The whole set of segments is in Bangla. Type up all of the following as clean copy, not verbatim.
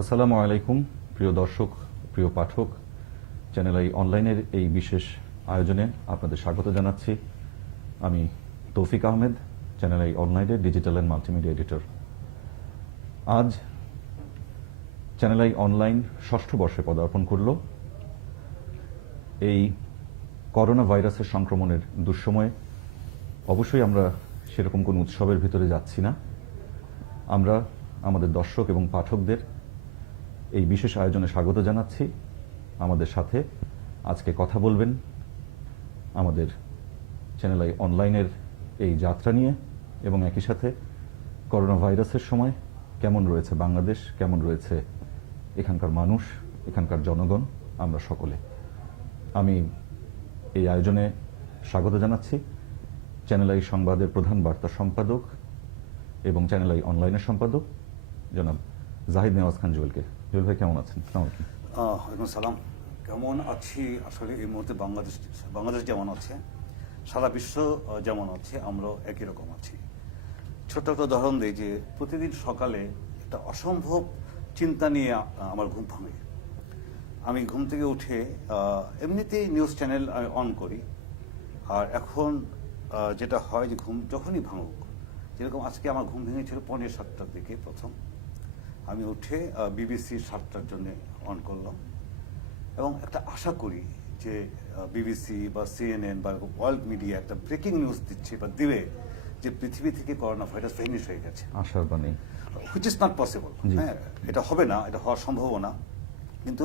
আসসালামু আলাইকুম প্রিয় দর্শক, প্রিয় পাঠক, চ্যানেল আই অনলাইনের এই বিশেষ আয়োজনে আপনাদের স্বাগত জানাচ্ছি। আমি তৌফিক আহমেদ, চ্যানেল আই অনলাইনের ডিজিটাল অ্যান্ড মাল্টিমিডিয়া এডিটর। আজ চ্যানেল আই অনলাইন ৬ষ্ঠ বর্ষে পদার্পণ করল। এই করোনা ভাইরাসের সংক্রমণের দুঃসময়ে অবশ্যই আমরা সেরকম কোনো উৎসবের ভিতরে যাচ্ছি না। আমরা আমাদের দর্শক এবং পাঠকদের এই বিশেষ আয়োজনে স্বাগত জানাচ্ছি। আমাদের সাথে আজকে কথা বলবেন আমাদের চ্যানেল আই অনলাইনের এই যাত্রা নিয়ে এবং একই সাথে করোনা ভাইরাসের সময় কেমন রয়েছে বাংলাদেশ, কেমন রয়েছে এখানকার মানুষ, এখানকার জনগণ, আমরা সকলে। আমি এই আয়োজনে স্বাগত জানাচ্ছি চ্যানেল আই সংবাদের প্রধান বার্তা সম্পাদক এবং চ্যানেল আই অনলাইনের সম্পাদক জনাব জাহিদ নেওয়াজ খান জুয়েলকে। জুয়েল ভাই কেমন আছেন? ওয়ালাইকুম সালাম। কেমন আছি? আসলে এই মুহূর্তে বাংলাদেশ যেমন আছে, সারা বিশ্ব যেমন আছে, আমরাও একই রকম আছি। ছোট্ট একটা উদাহরণ দিই যে প্রতিদিন সকালে একটা অসম্ভব চিন্তা নিয়ে আমার ঘুম ভাঙে। আমি ঘুম থেকে উঠে এমনিতেই নিউজ চ্যানেল অন করি, আর এখন যেটা হয় যে ঘুম যখনই ভাঙুক, যেরকম আজকে আমার ঘুম ভেঙেছিল 6:45 দিকে প্রথম, আমি উঠে বিবিসির 7টার জন্য অন করলাম এবং একটা আশা করি যে বিবিসি বা সিএনএন বা ওয়ার্ল্ড মিডিয়া একটা ব্রেকিং নিউজ দিচ্ছে বা দিবে যে পৃথিবী থেকে করোনা ভাইরাস ফিনিশ হয়ে গেছে। আশার বাণী, হুইচ ইজ নট পসিবল। হ্যাঁ, এটা হবে না, এটা হওয়া সম্ভব না। কিন্তু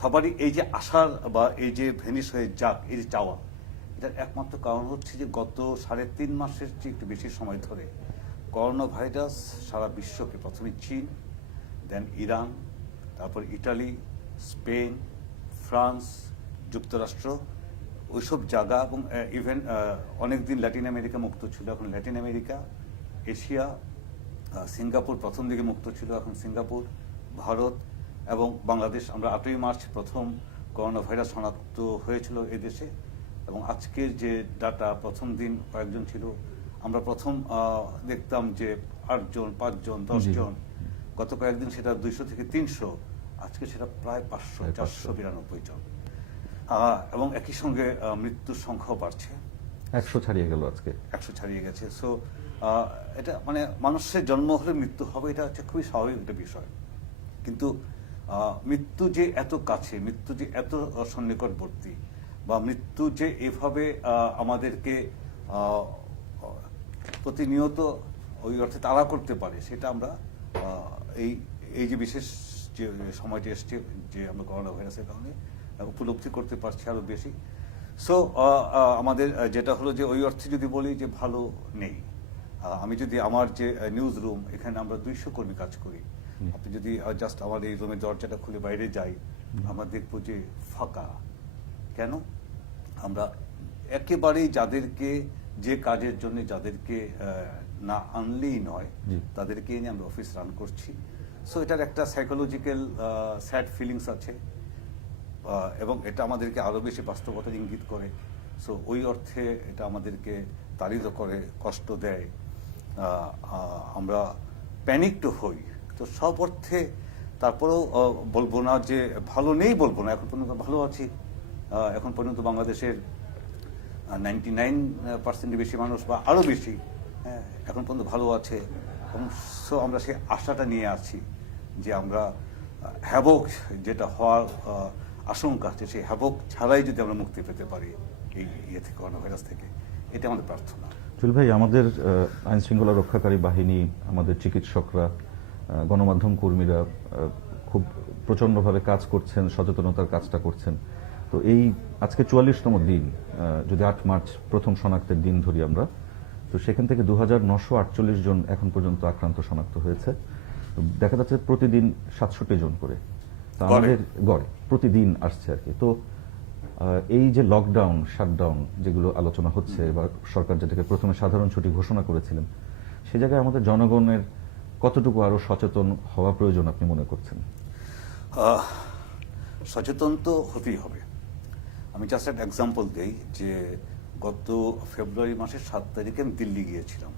সবারই এই যে আশার বা এই যে ভেনিশ হয়ে যাক, এই যে চাওয়া, এটার একমাত্র কারণ হচ্ছে যে গত 3.5 মাসের চেয়ে একটু বেশি সময় ধরে করোনা ভাইরাস সারা বিশ্বকে, প্রথমে চীন, দেন ইরান, তারপর ইটালি, স্পেন, ফ্রান্স, যুক্তরাষ্ট্র, ওইসব জায়গা এবং ইভেন অনেকদিন ল্যাটিন আমেরিকা মুক্ত ছিল, এখন ল্যাটিন আমেরিকা, এশিয়া, সিঙ্গাপুর প্রথম দিকে মুক্ত ছিল, এখন সিঙ্গাপুর, ভারত এবং বাংলাদেশ। আমরা 8ই মার্চ প্রথম করোনা ভাইরাস শনাক্ত হয়েছিল এদেশে এবং আজকের যে ডাটা, প্রথম দিন কয়েকজন ছিল, আমরা প্রথম দেখতাম যে 8 জন, 5 জন, 10 জন, গত কয়েকদিন সেটা 200 থেকে 300, আজকে সেটা প্রায় 500, 492 জন এবং একই সঙ্গে মৃত্যুর সংখ্যাও বাড়ছে। 100 ছাড়িয়ে গেল, আজকে 100 ছাড়িয়ে গেছে। সো এটা মানে মানুষের জন্ম হলে মৃত্যু হবে, এটা হচ্ছে খুবই স্বাভাবিক একটা বিষয়। কিন্তু মৃত্যু যে এত কাছে, মৃত্যু যে এত সন্নিকটবর্তী, বা মৃত্যু যে এভাবে আমাদেরকে প্রতিনিয়ত ওই অর্থে তাড়া করতে পারে, সেটা আমরা এই যে বিশেষ যে সময়টি এসছে, যে আমরা করোনা ভাইরাসের কারণে উপলব্ধি করতে পারছি আরো বেশি। সো আমাদের যেটা হলো যে ওই অর্থে যদি বলি যে ভালো নেই। আমি যদি আমার যে নিউজ রুম, এখানে আমরা 200 কর্মী কাজ করি, আপনি যদি জাস্ট আমার এই রুমের দরজাটা খুলে বাইরে যাই, আমরা দেখবো যে ফাঁকা। কেন? আমরা একেবারেই যাদেরকে, যে কাজের জন্য যাদেরকে না আনলেই নয়, তাদেরকে নিয়ে আমরা অফিস রান করছি। সো এটার একটা সাইকোলজিক্যাল স্যাড ফিলিংস আছে এবং এটা আমাদেরকে আরো বেশি বাস্তবতার ইঙ্গিত করে। সো ওই অর্থে এটা আমাদেরকে তাড়িত করে, কষ্ট দেয়, আমরা প্যানিকড হই। তো সব অর্থে তারপরেও বলবো না যে ভালো নেই, বলবো না, এখন পর্যন্ত ভালো আছি। এখন পর্যন্ত বাংলাদেশের 99% বেশি মানুষ বা আরো বেশি, হ্যাঁ, এখন পর্যন্ত ভালো আছে। এবং সো আমরা সেই আশাটা নিয়ে আছি যে আমরা হ্যাভক যেটা হওয়ার আশঙ্কা আছে, সেই হ্যাভক ছাড়াই যদি আমরা মুক্তি পেতে পারি এই ইয়ে থেকে, করোনা ভাইরাস থেকে, এটা আমাদের প্রার্থনা। জুয়েল ভাই, আমাদের আইন শৃঙ্খলা রক্ষাকারী বাহিনী, আমাদের চিকিৎসকরা, গণমাধ্যম কর্মীরা খুব প্রচন্ডভাবে কাজ করছেন, সচেতনতার কাজটা করছেন। তো এই আজকে 44তম দিন, যদি 8 মার্চ প্রথম শনাক্তের দিন ধরি আমরা, তো সেখান থেকে 2948 জন এখন পর্যন্ত আক্রান্ত শনাক্ত হয়েছে। দেখা যাচ্ছে প্রতিদিন 67 জন করে, আমাদের গড়ে প্রতিদিন আসছে আর কি। তো এই যে লকডাউন, শাটডাউন যেগুলো আলোচনা হচ্ছে, বা সরকার যেটাকে প্রথমে সাধারণ ছুটি ঘোষণা করেছিলেন, সে জায়গায় আমাদের জনগণের কতটুকু আরো সচেতন হওয়া প্রয়োজন আপনি মনে করছেন? সচেতন তো হতেই হবে। আমি জাস্ট একটা এক্সাম্পল দেই যে গত ফেব্রুয়ারি মাসের 7 তারিখে আমি দিল্লি গিয়েছিলাম।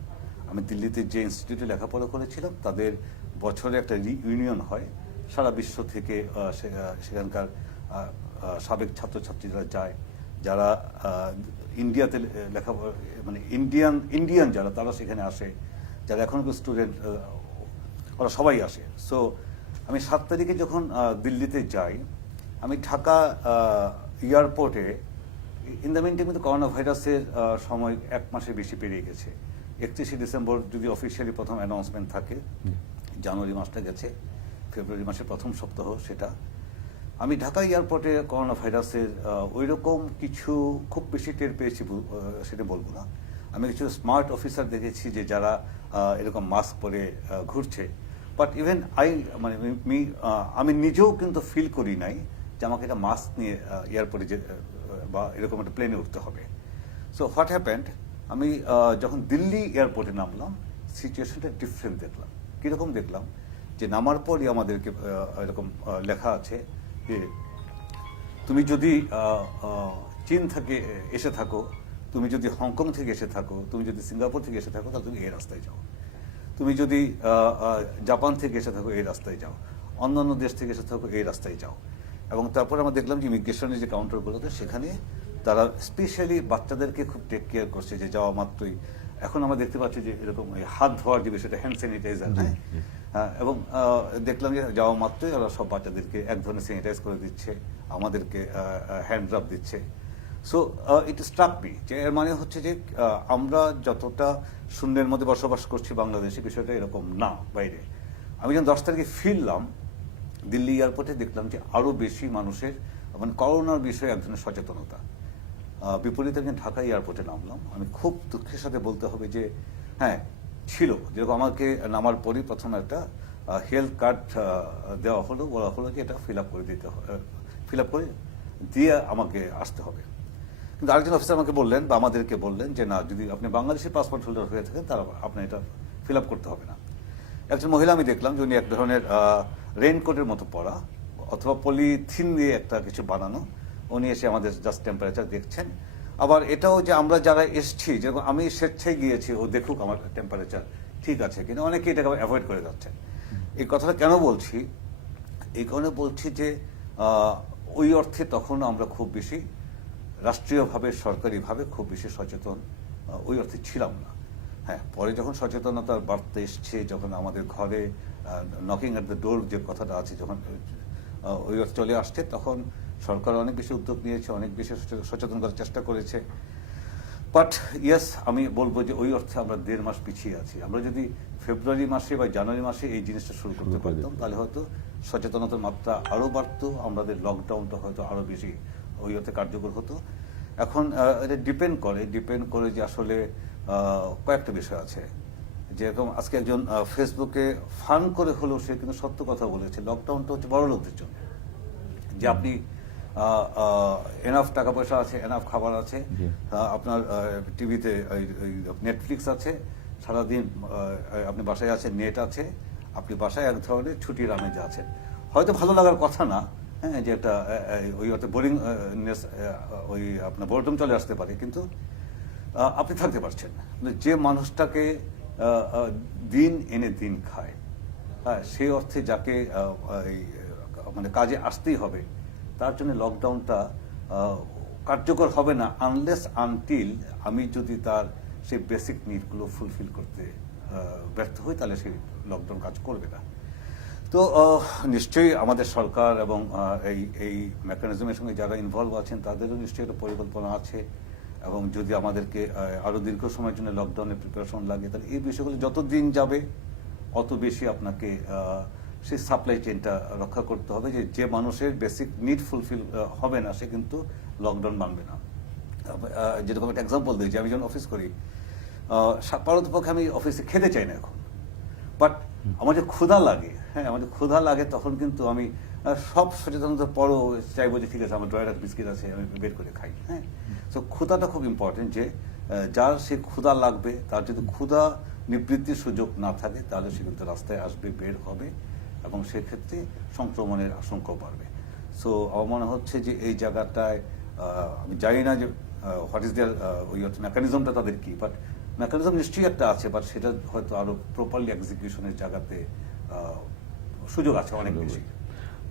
আমি দিল্লিতে যে ইনস্টিটিউটে লেখাপড়া করেছিলাম তাদের বছরে একটা ইউনিয়ন হয়, সারা বিশ্ব থেকে সেখানকার সাবেক ছাত্রছাত্রীরা যায়, যারা ইন্ডিয়াতে লেখাপড়া মানে ইন্ডিয়ান যারা তারা সেখানে আসে, যারা এখনকার স্টুডেন্ট ওরা সবাই আসে। সো আমি 7 তারিখে যখন দিল্লিতে যাই, আমি ঢাকা এয়ারপোর্টে ইন দ্য মিনটাইম কিন্তু করোনা ভাইরাসের সময় 1 মাসের বেশি পেরিয়ে গেছে। 31শে ডিসেম্বর যদি অফিসিয়ালি প্রথম অ্যানাউন্সমেন্ট থাকে, জানুয়ারি মাসটা গেছে, ফেব্রুয়ারি মাসের প্রথম সপ্তাহ সেটা। আমি ঢাকা এয়ারপোর্টে করোনা ভাইরাসের ওই রকম কিছু খুব বেশি টের পেয়েছি সেটা বলবো না। আমি কিছু স্মার্ট অফিসার দেখেছি যে যারা এরকম মাস্ক পরে ঘুরছে, বাট ইভেন আমি নিজেও কিন্তু ফিল করি নাই যে আমাকে একটা মাস্ক নিয়ে এয়ারপোর্টে বা এরকম একটা প্লেনে উঠতে হবে। সো হোয়াট হ্যাপেন্ড, আমি যখন দিল্লি এয়ারপোর্টে নামলাম, সিচুয়েশনটা ডিফারেন্ট দেখলাম। কীরকম দেখলাম, যে নামার পরই আমাদেরকে এরকম লেখা আছে যে তুমি যদি চীন থেকে এসে থাকো, তুমি যদি হংকং থেকে এসে থাকো, তুমি যদি সিঙ্গাপুর থেকে এসে থাকো, তাহলে তুমি এই রাস্তায় যাও। তুমি যদি জাপান থেকে এসে থাকো, এই রাস্তায় যাও। অন্যান্য দেশ থেকে এসে থাকো, এই রাস্তায় যাও। এবং তারপর আমরা দেখলাম যে ইমিগ্রেশনের যে কাউন্টারগুলোতে সেখানে তারা স্পেশালি বাচ্চাদেরকে খুব টেক কেয়ার করছে, যে যাওয়া মাত্রই এখন আমরা দেখতে পাচ্ছি যে এরকম হাত ধোয়ার যে বিষয়টা, হ্যান্ড স্যানিটাইজার, এবং দেখলাম যে যাওয়া মাত্রই ওরা সব বাচ্চাদেরকে এক ধরনের স্যানিটাইজ করে দিচ্ছে, আমাদেরকে হ্যান্ড রাব দিচ্ছে। সো ইট স্ট্রাক মি, যে এর মানে হচ্ছে যে আমরা যতটা শূন্যের মধ্যে বসবাস করছি বাংলাদেশে, বিষয়টা এরকম না বাইরে। আমি যখন 10 তারিখে ফিরলাম দিল্লি এয়ারপোর্টে, দেখলাম যে আরো বেশি মানুষের মানে করোনার বিষয়ে এক ধরনের সচেতনতা। বিপরীতে আমি ঢাকা এয়ারপোর্টে নামলাম, আমি খুব দুঃখের সাথে বলতে হবে যে হ্যাঁ ছিল, যেরকম আমাকে নামার পরই প্রথম একটা হেলথ কার্ড দেওয়া হলো, বলা হলো যে এটা ফিল আপ করে দিতে হবে, ফিল আপ করে দিয়ে আমাকে আসতে হবে। কিন্তু আরেকজন অফিসার আমাকে বললেন বা আমাদেরকে বললেন যে না, যদি আপনি বাংলাদেশের পাসপোর্ট হোল্ডার হয়ে থাকেন তাহলে আপনি এটা ফিল আপ করতে হবে না। একজন মহিলা আমি দেখলাম যে উনি এক ধরনের রেইনকোটের মতো পরা অথবা পলিথিন দিয়ে একটা কিছু বানানো, উনি এসে আমাদের জাস্ট টেম্পারেচার দেখছেন। আবার এটাও যে আমরা যারা এসছি, যেরকম আমি স্বেচ্ছায় গিয়েছি ও দেখুক আমার টেম্পারেচার ঠিক আছে, কিন্তু অনেকে এটাকে অ্যাভয়েড করে যাচ্ছে। এই কথাটা কেন বলছি, এই কারণে বলছি যে ওই অর্থে তখন আমরা খুব বেশি রাষ্ট্রীয়ভাবে সরকারিভাবে খুব বেশি সচেতন ওই অর্থে ছিলাম না। হ্যাঁ, পরে যখন সচেতনতার বার্তা এসছে, যখন আমাদের ঘরে নকিং অ্যাট দ্য ডোর যে কথাটা আছে, যখন ওই অর্থে চলে আসছে, তখন সরকার অনেক বেশি উদ্যোগ নিয়েছে, অনেক বেশি সচেতন করার চেষ্টা করেছে। বাট ইয়েস, আমি বলবো যে ওই অর্থে আমরা 1.5 মাস পিছিয়ে আছি। আমরা যদি ফেব্রুয়ারি মাসে বা জানুয়ারি মাসে এই জিনিসটা শুরু করতে পারতাম, তাহলে হয়তো সচেতনতার মাত্রা আরো বাড়তো, আমাদের লকডাউনটা হয়তো আরো বেশি ওই অর্থে কার্যকর হতো। এখন এটা ডিপেন্ড করে যে আসলে কয়েকটা বিষয় আছে। যেরকম আজকে একজন ফেসবুকে ফান করে হলেও সে কিন্তু সত্য কথা বলেছে, লকডাউনটা হচ্ছে বড় লোকদের জন্য, যে আপনি এনাফ টাকা পয়সা আছে, এনাফ খাবার আছে, আপনার টিভিতে নেটফ্লিক্স আছে, সারাদিন আপনি বাসায় আছেন, নেট আছে, আপনি বাসায় এক ধরনের ছুটির আমেজে আছেন। হয়তো ভালো লাগার কথা না, হ্যাঁ, যে একটা ওই অর্থে বোরিংনেস, ওই আপনার বোরডম চলে আসতে পারে, কিন্তু আপনি থাকতে পারছেন। যে মানুষটাকে দিন এনে দিন খায়, হ্যাঁ, সেই অর্থে যাকে মানে কাজে আসতেই হবে, তার জন্য লকডাউনটা কার্যকর হবে না আনলেস আনটিল আমি যদি তার সেই বেসিক নিডগুলো ফুলফিল করতে ব্যর্থ হই, তাহলে সেই লকডাউন কাজ করবে না। তো নিশ্চয়ই আমাদের সরকার এবং এই মেকানিজমের সঙ্গে যারা ইনভলভ আছেন তাদেরও নিশ্চয়ই একটা পরিকল্পনা আছে, এবং যদি আমাদেরকে আরো দীর্ঘ সময়ের জন্য লকডাউনের প্রিপারেশন লাগে, তাহলে এই বিষয়গুলো যত দিন যাবে অত বেশি আপনাকে সেই সাপ্লাই চেইনটা রক্ষা করতে হবে, যে মানুষের বেসিক নিড ফুলফিল হবে না সে কিন্তু লকডাউন মানবে না। যেরকম একটা এক্সাম্পল দিই, যে আমি যখন অফিস করি, পারতপক্ষে আমি অফিসে খেতে চাই না এখন, বাট আমার যে ক্ষুধা লাগে, হ্যাঁ, আমার যে ক্ষুধা লাগে, তখন কিন্তু আমি সব সচেতনতার পরও চাইবো যে ঠিক আছে আমার ড্রয়ার বিস্কিট আছে, আমি বের করে খাই। হ্যাঁ, তো ক্ষুধাটা খুব ইম্পর্টেন্ট, যে যার সে ক্ষুধা লাগবে, তার যদি ক্ষুধা নিবৃত্তির সুযোগ না থাকে, তাহলে সে কিন্তু রাস্তায় আসবে, বের হবে, এবং সেক্ষেত্রে সংক্রমণের আশঙ্কা বাড়বে। সো আমার মনে হচ্ছে যে এই জায়গাটায় আমি জানি না যে হোয়াট ইজ দেয়ার ওই মেকানিজমটা তাদের কি, বাট মেকানিজম নিশ্চয়ই একটা আছে, বাট সেটা হয়তো আরো প্রপারলি এক্সিকিউশনের জায়গাতে সুযোগ আছে অনেক বেশি।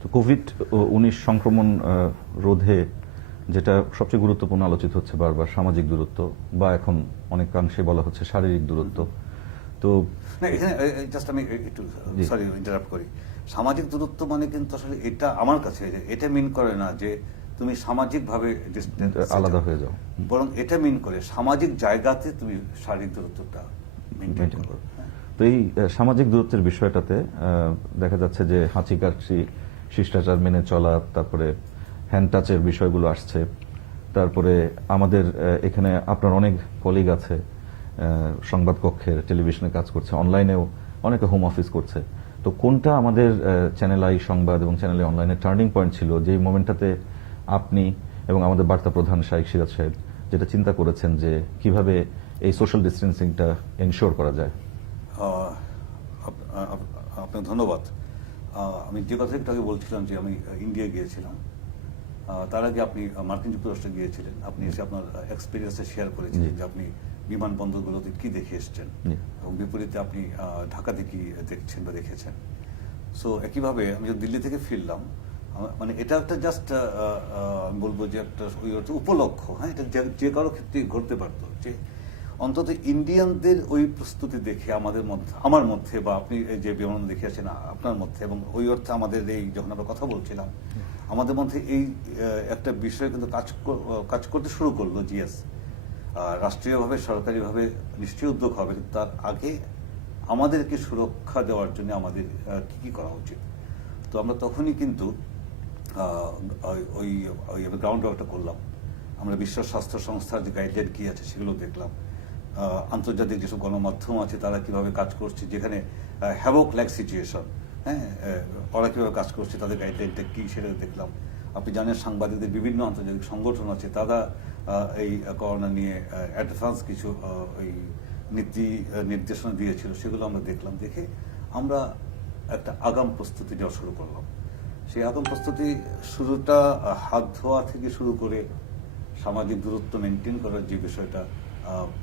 তো কোভিড-19 সংক্রমণ রোধে যেটা সবচেয়ে গুরুত্বপূর্ণ আলোচিত হচ্ছে বারবার সামাজিক দূরত্ব, বা এখন অনেকাংশে বলা হচ্ছে শারীরিক দূরত্ব। তো না, এখানে জাস্ট আমি একটু সরি ইন্টারাপ্ট করি। সামাজিক দূরত্ব মানে কিন্তু আসলে এটা আমার কাছে এটা মিন করে না যে তুমি সামাজিকভাবে আলাদা হয়ে যাও, বরং এটা মিন করে সামাজিক জায়গাতে তুমি শারীরিক দূরত্বটা মেনটেন করো। তো এই সামাজিক দূরত্বের বিষয়টাতে দেখা যাচ্ছে যে হাঁচি কাশি, শিষ্টাচার মেনে চলা, তারপরে হ্যান্ড টাচের বিষয়গুলো আসছে। তারপরে আমাদের এখানে আপনার অনেক কলিগ আছে সংবাদ কক্ষের, টেলিভিশনে কাজ করছে, অনলাইনেও অনেকে হোম অফিস করছে। তো কোনটা আমাদের চ্যানেল আই সংবাদ এবং চ্যানেল আই অনলাইনের টার্নিং পয়েন্ট ছিল, যেই মোমেন্টটাতে আপনি এবং আমাদের বার্তা প্রধান শাইখ সিরাজ সাহেব যেটা চিন্তা করেছেন যে কিভাবে এই সোশ্যাল ডিস্টেন্সিংটা এনশিওর করা যায়? আপনাকে ধন্যবাদ। আমি যে কথা একটু আগে বলছিলাম যে আমি ইন্ডিয়া গিয়েছিলাম, তার আগে আপনি মার্কিন যুক্তরাষ্ট্রে গিয়েছিলেন। আপনি এসে আপনার এক্সপিরিয়েন্সটা শেয়ার করেছিলেন যে আপনি বিমানবন্দরগুলোতে কি দেখে এসছেন, এবং বিপরীতে আপনি ঢাকাতে কি দেখছেন বা দেখেছেন। সো একইভাবে আমি যখন দিল্লি থেকে ফিরলাম, মানে এটা একটা জাস্ট আমি বলবো যে একটা ওই উপলক্ষ, হ্যাঁ, এটা যে কারো ক্ষেত্রে ঘটতে পারতো যে অন্তত ইন্ডিয়ানদের ওই প্রস্তুতি দেখে আমাদের মধ্যে, আমার মধ্যে, বা আপনি যে বিমান দেখেছেন আপনার মধ্যে, এবং ওই অর্থে আমাদের এই যখন আমরা কথা বলছিলাম আমাদের মধ্যে এই একটা বিষয় কিন্তু কাজ করতে শুরু করলো। জিএস রাষ্ট্রীয়ভাবে সরকারিভাবে নিশ্চয়ই উদ্যোগ হবে, কিন্তু তার আগে আমাদেরকে সুরক্ষা দেওয়ার জন্য আমাদের কি কি করা উচিত। তো আমরা তখনই কিন্তু ওই গ্রাউন্ড ওয়ার্কটা করলাম। আমরা বিশ্ব স্বাস্থ্য সংস্থার যে গাইডলাইন কি আছে সেগুলো দেখলাম। আন্তর্জাতিক যেসব গণমাধ্যম আছে তারা কিভাবে কাজ করছে, যেখানে হ্যাভক লাইক সিচুয়েশন, হ্যাঁ, ওরা কিভাবে কাজ করছে, তাদের গাইডলাইনটা কি সেটা দেখলাম। আপনি জানেন সাংবাদিকদের বিভিন্ন আন্তর্জাতিক সংগঠন আছে, তারা এই করোনা নিয়ে অ্যাডভান্স কিছু ওই নীতি নির্দেশনা দিয়েছিল, সেগুলো আমরা দেখলাম। দেখে আমরা একটা আগাম প্রস্তুতি নেওয়া শুরু করলাম। সেই আগাম প্রস্তুতি শুরুটা হাত ধোয়া থেকে শুরু করে সামাজিক দূরত্ব মেনটেন করার যে বিষয়টা,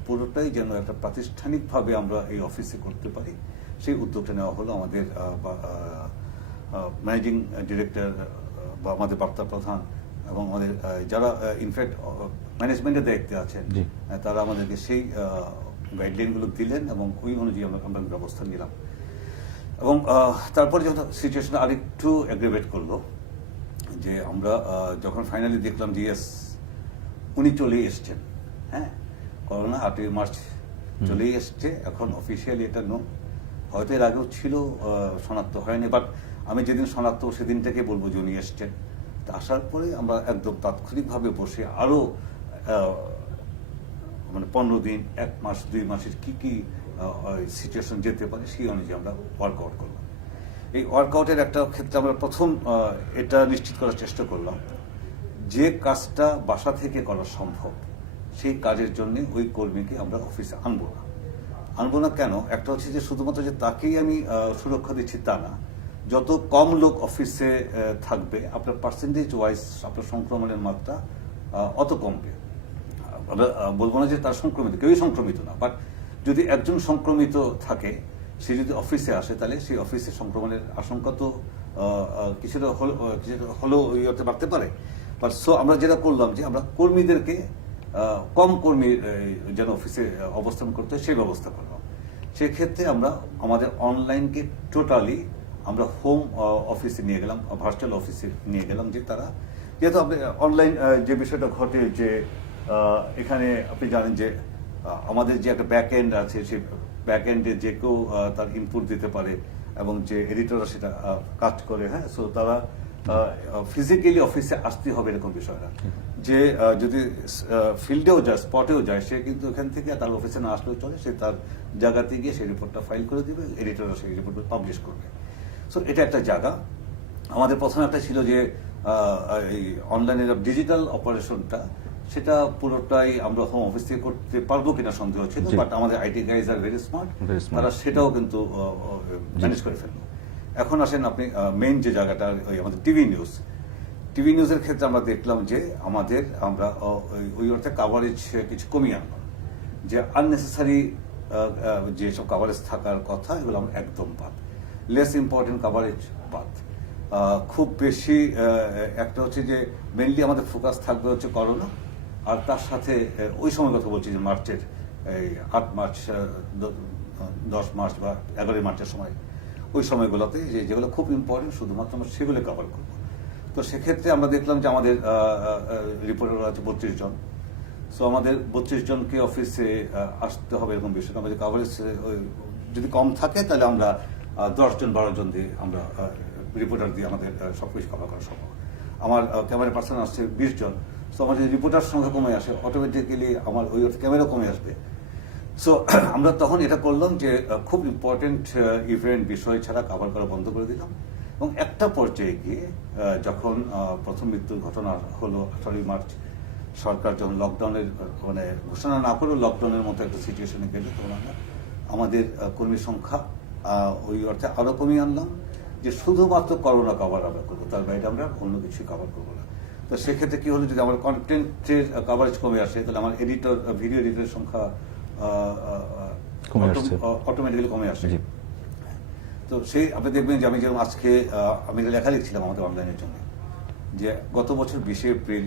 পুরোটাই যেন একটা প্রাতিষ্ঠানিকভাবে আমরা এই অফিসে করতে পারি, সেই উদ্যোগটা নেওয়া হলো। আমাদের ম্যানেজিং ডিরেক্টর বা আমাদের বার্তা প্রধান এবং আমাদের যারা ইনফ্যাক্ট ম্যানেজমেন্টের দায়িত্বে আছেন, তারা আমাদেরকে সেই গাইডলাইনগুলো দিলেন এবং ওই অনুযায়ী আমরা ব্যবস্থা নিলাম। এবং তারপরে যখন সিচুয়েশন আরেকটু অ্যাগ্রেভেট করলো, যে আমরা যখন ফাইনালি দেখলাম যে ইয়েস উনি চলেই এসছেন, হ্যাঁ, করোনা 8ই মার্চ চলেই এসছে, এখন অফিসিয়ালি এটা হয়তো এর আগেও ছিল, শনাক্ত হয়নি, বাট আমি যেদিন শনাক্ত সেদিন থেকে বলবো যে উনি এসছেন। তা আসার পরে আমরা একদম তাৎক্ষণিকভাবে বসে আরো মানে 15 দিন, 1 মাস, 2 মাসের কি কি সিচুয়েশন যেতে পারে সেই অনুযায়ী আমরা ওয়ার্কআউট করলাম। এই ওয়ার্কআউটের একটা ক্ষেত্রে আমরা প্রথম এটা নিশ্চিত করার চেষ্টা করলাম যে কাজটা বাসা থেকে করা সম্ভব, সেই কাজের জন্য ওই কর্মীকে আমরা অফিসে আনবো না। কেন? একটা হচ্ছে যে শুধুমাত্র যে তাকেই আমি সুরক্ষা দিচ্ছি তা না, যত কম লোক অফিসে থাকবে আপনার পার্সেন্টেজ ওয়াইজ আপনার সংক্রমণের মাত্রা অত কমবে। আমরা বলবো না যে তার সংক্রমিত, কেউই সংক্রমিত না, বাট যদি একজন সংক্রমিত থাকে, সে যদি অফিসে আসে, তাহলে সেই অফিসে সংক্রমণের আশঙ্কা তো কিছুটা হলেও বাড়তে পারে। বাট সো আমরা যেটা করলাম যে আমরা কর্মীদেরকে কম কর্মী যেন অফিসে অবস্থান করতে হয় সেই ব্যবস্থা করলাম। সেক্ষেত্রে আমরা আমাদের অনলাইনকে টোটালি আমরা হোম অফিসে নিয়ে গেলাম, ভার্চুয়াল অফিসে নিয়ে গেলাম, যে তারা যেহেতু আপনি অনলাইন যে বিষয়টা ঘটে যে এখানে আপনি জানেন যে আমাদের যে একটা ব্যাক এন্ড আছে, সেই ব্যাক এন্ডে যে কেউ তার ইনপুট দিতে পারে এবং যে এডিটররা সেটা কাজ করে, হ্যাঁ, সো তারা ফিজিক্যালি অফিসে আসতে হবে এরকম বিষয়টা। যে যদি ফিল্ডেও যায়, স্পটেও যায়, সে কিন্তু এখান থেকে তার অফিসে না আসলেও চলে, সে তার জায়গাতে গিয়ে সেই রিপোর্টটা ফাইল করে দিবে, এডিটররা সেই রিপোর্ট পাবলিশ করবে। সো এটা একটা জায়গা। আমাদের প্রথমে একটা ছিল যে এই অনলাইনের ডিজিটাল অপারেশনটা, সেটা পুরোটাই আমরা হোম অফিস থেকে করতে পারবো কিনা সন্দেহ ছিল, বাট আমাদের IT guys are very smart, তারা সেটাও কিন্তু ম্যানেজ করে ফেললো। এখন আসেন আপনি মেইন যে জায়গাটা, ওই আমাদের টিভি নিউজের ক্ষেত্রে আমরা দেখলাম যে আমরা ওই অর্থে কাভারেজ কিছু কমিয়ে আনলাম। যে আননেসেসারি যেসব কাভারেজ থাকার কথা এগুলো আমরা একদম বাদ, লেস ইম্পর্টেন্ট কাভারেজ বাদ। খুব বেশি একটা হচ্ছে যে মেনলি আমাদের ফোকাস থাকবে হচ্ছে করোনা, আর তার সাথে ওই সময় কথা বলছি যে মার্চের এই 8 মার্চ 10 মার্চ বা 11 মার্চের সময়, ওই সময়গুলোতে যেগুলো খুব ইম্পর্টেন্ট শুধুমাত্র আমরা সেগুলো কভার করব। তো সেক্ষেত্রে আমরা দেখলাম যে আমাদের রিপোর্টার আছে 32 জন। সো আমাদের 32 জনকে অফিসে আসতে হবে এরকম বিষয়। আমাদের কাভারেজ যদি কম থাকে তাহলে আমরা 10 জন 12 জন দিয়ে আমরা রিপোর্টার দিয়ে আমাদের সবকিছু কভার করা সম্ভব। আমার ক্যামেরা পার্সন আসছে 20 জন। সো আমার যদি রিপোর্টার সংখ্যা কমে আসে অটোমেটিক্যালি আমার ওই ক্যামেরা কমে আসবে। সো আমরা তখন এটা করলাম যে খুব ইম্পর্টেন্ট ইভেন্ট বিষয় ছাড়া কভার করা বন্ধ করে দিলাম। এবং একটা পর্যায়ে গিয়ে যখন প্রথম মৃত্যুর ঘটনা হলো 18 মার্চ, সরকার যখন লকডাউনের মানে ঘোষণা না করেও লকডাউনের মতো একটা সিচুয়েশনে গেলে তখন আমরা আমাদের কর্মী সংখ্যা ওই অর্থে আরো কমিয়ে আনলাম যে শুধুমাত্র করোনা কভার আমরা করবো, তার বাইরে আমরা অন্য কিছু কভার করবো না। তো সেক্ষেত্রে কি হলো, যদি আমার কন্টেন্টের কভারেজ কমে আসে তাহলে আমার এডিটর, ভিডিও এডিটরের সংখ্যা অটোমেটিক্যালি কমে আসে। তো সেই আপনি দেখবেন যে আমি যেরকম আজকে আমি লেখা লিখছিলাম আমাদের অনলাইনের জন্য যে গত বছর 20 এপ্রিল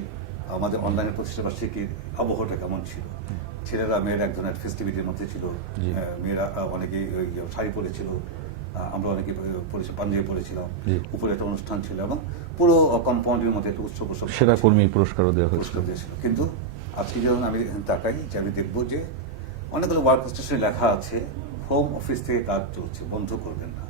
আমাদের অনলাইনের প্রতিষ্ঠাবার্ষিকীর আবহাওয়াটা কেমন ছিল। ছেলেরা মেয়েরা এক ধরনের ফেস্টিভিটির মধ্যে ছিল, মেয়েরা অনেকেই শাড়ি পরেছিল, আমরা অনেকে পাঞ্জাবি পরেছিলাম, উপরে একটা অনুষ্ঠান ছিল এবং পুরো কম্পাউন্ডের মধ্যে একটা উৎসব সেরা কর্মী পুরস্কারও দেওয়া দিয়েছিল। কিন্তু আজকে যখন আমি তাকাই যে আমি দেখবো যে অনেকগুলো ওয়ার্ক স্টেশনে লেখা আছে হোম অফিস থেকে কাজ চলছে, বন্ধ করবেন না।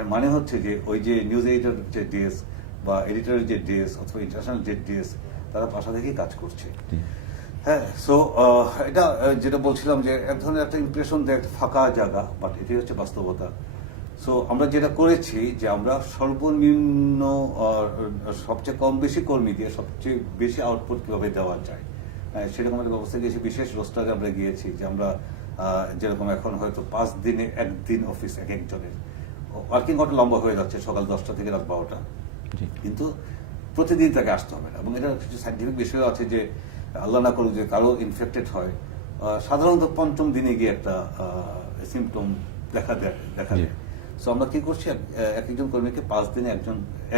এর মানে হচ্ছে যে ওই যে নিউজ এডিটর যে ডেস্ক বা এডিটরের যে ডেস্ক অথবা ইন্টারন্যাশনাল যে ডেস্ক তারা বাসা থেকেই কাজ করছে। হ্যাঁ, সো এটা যেটা বলছিলাম যে এক ধরনের একটা ইমপ্রেশন দেয় একটা ফাঁকা জায়গা, বাট এটাই হচ্ছে বাস্তবতা। সো আমরা যেটা করেছি যে আমরা সর্বনিম্ন সবচেয়ে কম বেশি কর্মী দিয়ে সবচেয়ে বেশি আউটপুট কিভাবে দেওয়া যায় সেরকম একটা ব্যবস্থা দিয়েছি। বিশেষ রোস্টারে আমরা গিয়েছি যে আমরা যেরকম এখন হয়তো 5 দিনে 1 দিন অফিস এক একজনের ওয়ার্কিং আওয়ার লম্বা হয়ে যাচ্ছে, সকাল 10টা থেকে রাত 12টা, কিন্তু প্রতিদিন তাকে আসতে হবে না। এবং এটা কিছু সাইন্টিফিক বিষয় আছে যে আল্লাহ না করুক যে কারো ইনফেক্টেড হয়, সাধারণত 5ম দিনে গিয়ে একটা সিমটম দেখা দেয়। সো আমরা কি করছি, এক একজন কর্মীকে 5 দিনে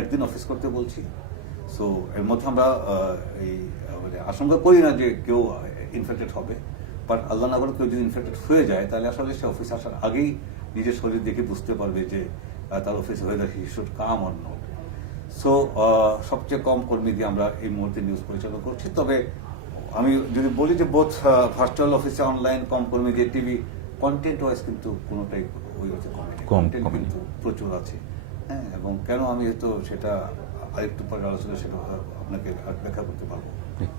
একদিন অফিস করতে বলছি। সো এর মধ্যে আমরা এই মানে আশঙ্কা করি না যে কেউ ইনফেক্টেড হবে, বাট আল্লাহ না করে কেউ যদি ইনফেক্টেড হয়ে যায় তাহলে আসলে সে অফিস আসার আগেই নিজের শরীর দেখে বুঝতে পারবে যে তার অফিসে হয়ে যায় he should come or not. So সবচেয়ে কম কর্মী দিয়ে আমরা এই মুহূর্তে নিউজ পরিচালনা করছি। তবে আমি যদি বলি যে বোথ ভার্চুয়াল অফিসে অনলাইন কম কর্মী দিয়ে টিভি কন্টেন্ট ওয়াইজ কিন্তু কোনোটাই ওই হচ্ছে কন্টেন্ট কিন্তু প্রচুর আছে। হ্যাঁ, এবং কেন আমি হয়তো সেটা আরেকটু পরে আলোচনা সেটা আপনাকে ব্যাখ্যা করতে পারবো।